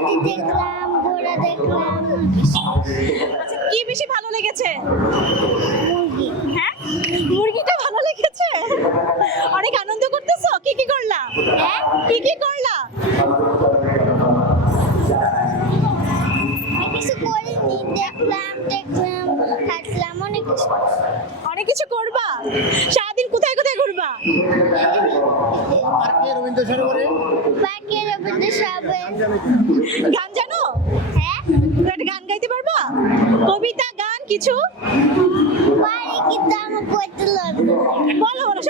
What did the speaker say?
হাতি দেখলাম, ঘোড়া দেখলাম, আচ্ছা কি বেশি ভালো লেগেছে? মুরগি। হ্যাঁ, মুরগিটা ভালো লেগেছে। অনেক আনন্দ করতেছো? কি কি করলা? হ্যাঁ, কি কি করলা? আমি কিছু করিনি, দেখলাম দেখলাম হাঁটলাম অনেক কিছু। অনেক কিছু করবা? সারাদিন কোথায় কোথায় ঘুরবা? পার্কে রবীন্দ্র সরোবরে। গান জানো? হ্যাঁ, তো একটা গান গাইতে পারবা? কবিতা গান কিছু পারি কিন্তু আমি করতে লাগবো। বলো বলো,